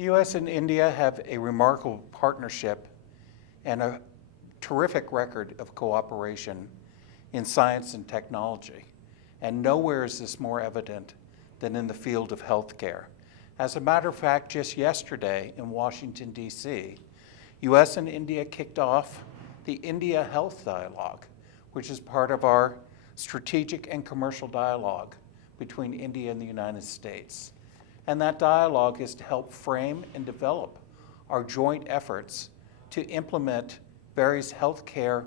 The U.S. and India have a remarkable partnership and a terrific record of cooperation in science and technology. And nowhere is this more evident than in the field of healthcare. As a matter of fact, just yesterday in Washington, D.C., U.S. and India kicked off the India Health Dialogue, which is part of our strategic and commercial dialogue between India and the United States. And that dialogue is to help frame and develop our joint efforts to implement various healthcare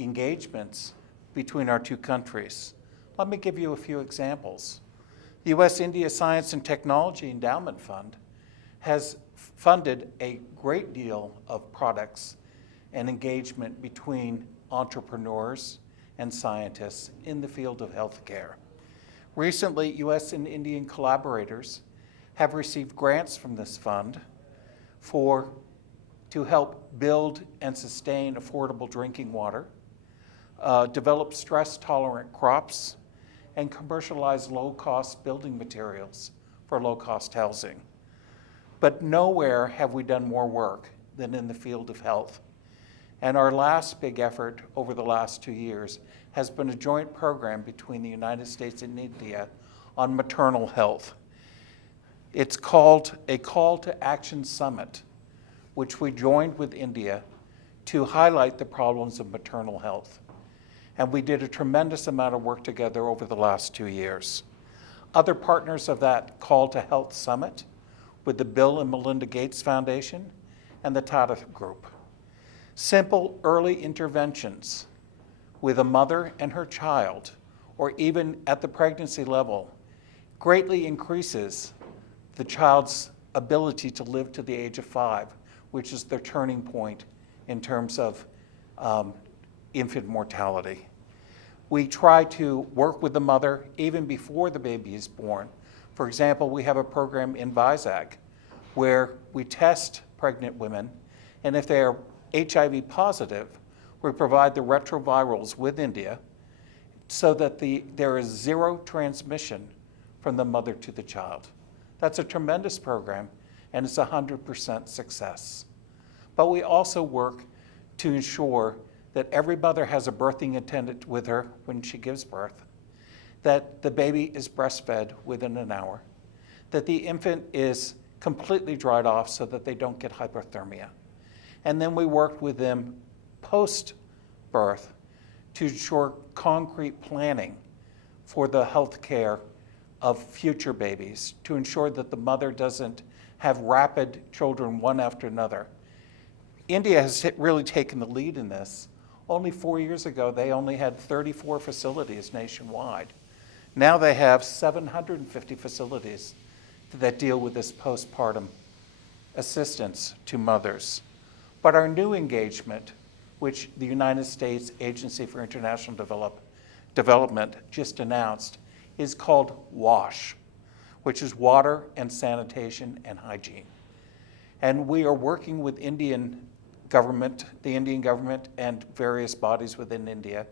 engagements between our two countries. Let me give you a few examples. The U.S.-India Science and Technology Endowment Fund has funded a great deal of products and engagement between entrepreneurs and scientists in the field of healthcare. Recently, U.S. and Indian collaborators have received grants from this fund to help build and sustain affordable drinking water, develop stress-tolerant crops, and commercialize low-cost building materials for low-cost housing. But nowhere have we done more work than in the field of health. And our last big effort over the last 2 years has been a joint program between the United States and India on maternal health. It's called a Call to Action Summit, which we joined with India to highlight the problems of maternal health. And we did a tremendous amount of work together over the last 2 years. Other partners of that Call to Health Summit with the Bill and Melinda Gates Foundation and the Tata Group. Simple early interventions with a mother and her child, or even at the pregnancy level, greatly increases the child's ability to live to the age of 5, which is their turning point in terms of infant mortality. We try to work with the mother even before the baby is born. For example, we have a program in VISAG where we test pregnant women, and if they are HIV positive, we provide the retrovirals with India so that there is zero transmission from the mother to the child. That's a tremendous program, and it's 100% success. But we also work to ensure that every mother has a birthing attendant with her when she gives birth, that the baby is breastfed within an hour, that the infant is completely dried off so that they don't get hypothermia. And then we worked with them post-birth to ensure concrete planning for the health care of future babies, to ensure that the mother doesn't have rapid children one after another. India has really taken the lead in this. Only 4 years ago, they only had 34 facilities nationwide. Now they have 750 facilities that deal with this postpartum assistance to mothers. But our new engagement, which the United States Agency for International Development just announced, is called WASH, which is Water and Sanitation and Hygiene. And we are working with the Indian government and various bodies within India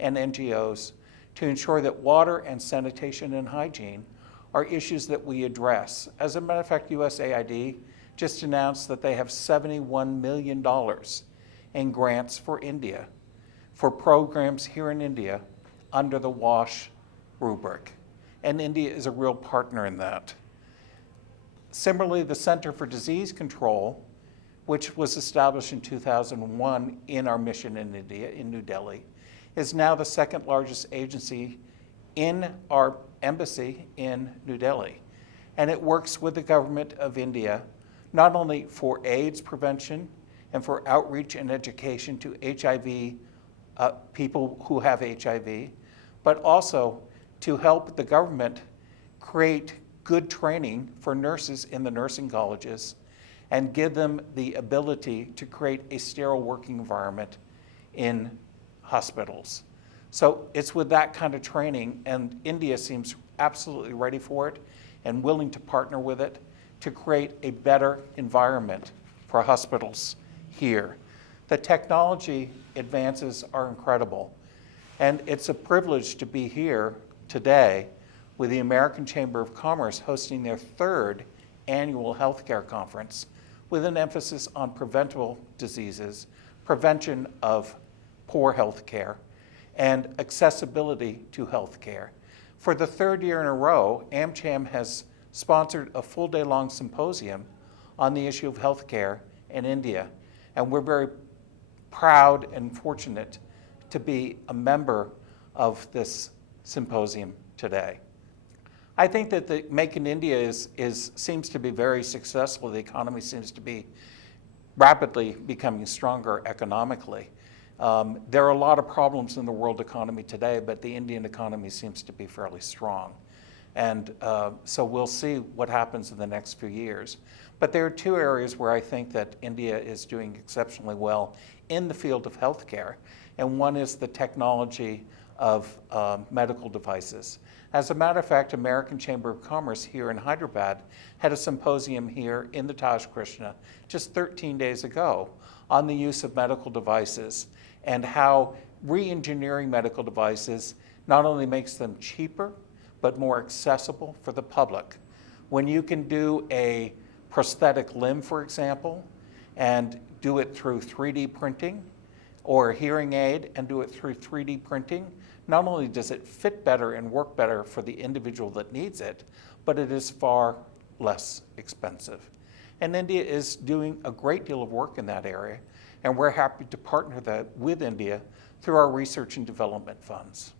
and NGOs to ensure that water and sanitation and hygiene are issues that we address. As a matter of fact, U.S.A. just announced that they have $71 million in grants for India, for programs here in India under the WASH rubric. And India is a real partner in that. Similarly, the Center for Disease Control, which was established in 2001 in our mission in India, in New Delhi, is now the second largest agency in our embassy in New Delhi. And it works with the government of India, not only for AIDS prevention and for outreach and education to HIV, people who have HIV, but also to help the government create good training for nurses in the nursing colleges and give them the ability to create a sterile working environment in hospitals. So it's with that kind of training, and India seems absolutely ready for it and willing to partner with it to create a better environment for hospitals here. The technology advances are incredible, and it's a privilege to be here today with the American Chamber of Commerce hosting their third annual healthcare conference with an emphasis on preventable diseases, prevention of poor health care, and accessibility to health care. For the third year in a row, AmCham has sponsored a full day-long symposium on the issue of health care in India, and we're very proud and fortunate to be a member of this symposium today. I think that the Make in India seems to be very successful. The economy seems to be rapidly becoming stronger economically. There are a lot of problems in the world economy today, but the Indian economy seems to be fairly strong. And so we'll see what happens in the next few years. But there are two areas where I think that India is doing exceptionally well in the field of healthcare, and one is the technology of medical devices. As a matter of fact, American Chamber of Commerce here in Hyderabad had a symposium here in the Taj Krishna just 13 days ago on the use of medical devices and how re-engineering medical devices not only makes them cheaper, but more accessible for the public. When you can do a prosthetic limb, for example, and do it through 3D printing, or a hearing aid and do it through 3D printing, not only does it fit better and work better for the individual that needs it, but it is far less expensive. And India is doing a great deal of work in that area, and we're happy to partner with India through our research and development funds.